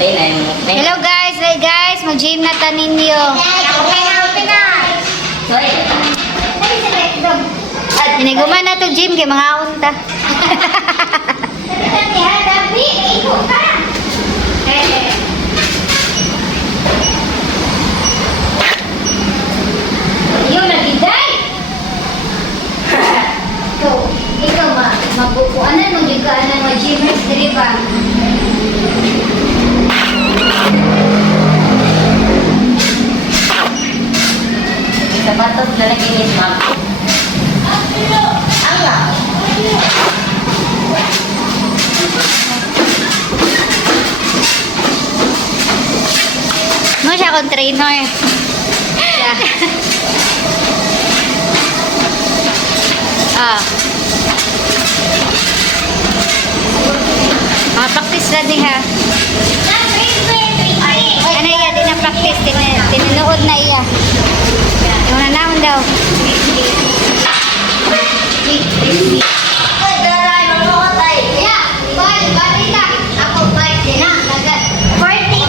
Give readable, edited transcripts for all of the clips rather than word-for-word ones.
Hello guys, mag-gym na ta ninyo. Iniguman na itong gym kay mga unta. Yung nagiday. Ikaw mabukuanan mo yung kaanan mo gymmers diri ba? Sa batok lalagay ni ma'am. No siya akong trainer. Siya. Practice na din ha. Ano iya, din na practice. Tinunood na iya. Yung nanahon daw.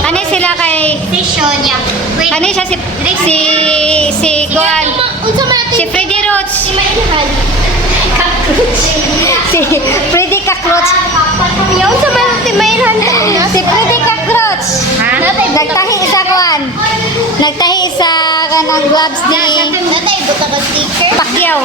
Ano sila kay ano siya si Goan si Freddy Roach si Freddy Cockroach yung sa si Freddy Cockroach nagtahi sa Goan nagtahi sa kanang gloves ni Pacquiao